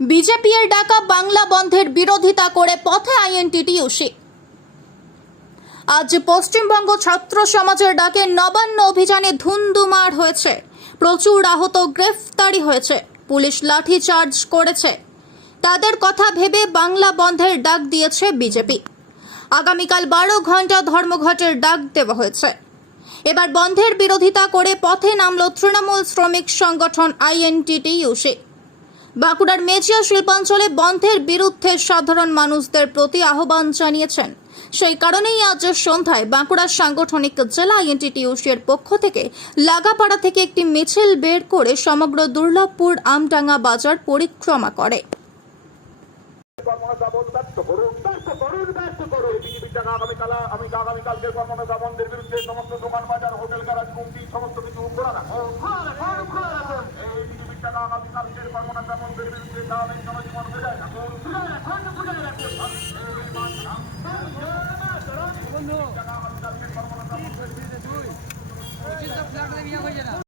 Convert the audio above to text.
BJP এর ডাকা বাংলা বন্ধের বিরোধিতা করে পথে আইএনটিটিউসি আজ পশ্চিমবঙ্গ ছাত্র সমাজের ডাকে নবান্ন অভিযানে ধুন্ধুমার হয়েছে। প্রচুর আহত গ্রেফতারি হয়েছে। পুলিশ লাঠি চার্জ করেছে। তাদের কথা ভেবে বাংলা বন্ধের ডাক দিয়েছে বিজেপি। আগামীকাল বারো ঘণ্টা ধর্মঘটের ডাক দেওয়া হয়েছে। এবার বন্ধের বিরোধিতা করে পথে নামল তৃণমূল শ্রমিক সংগঠন আইএনটিটিইউসি বাঁকুড়ার মেচিয়া শিল্পাঞ্চলে বন্ধের বিরুদ্ধে সাধারণ মানুষদের প্রতি আহ্বান জানিয়েছেন। সেই কারণেই আজ সন্ধ্যায় বাঁকুড়ার সাংগঠনিক জেলা আইএনটিটিউসি এর পক্ষ থেকে লাগাপাড়া থেকে একটি মিছিল বের করে সমগ্র দুর্লভপুর আমডাঙ্গা বাজার পরিক্রমা করে। সমস্ত আগামী কালকের কর্মনাথ মন্দির বিরুদ্ধে গ্রামের জনজীবন বোঝায় রাখুন বোঝায় রাখুন বন্ধু। আগামী কালকের কর্মনাথ মন্দির বিরুদ্ধে দুই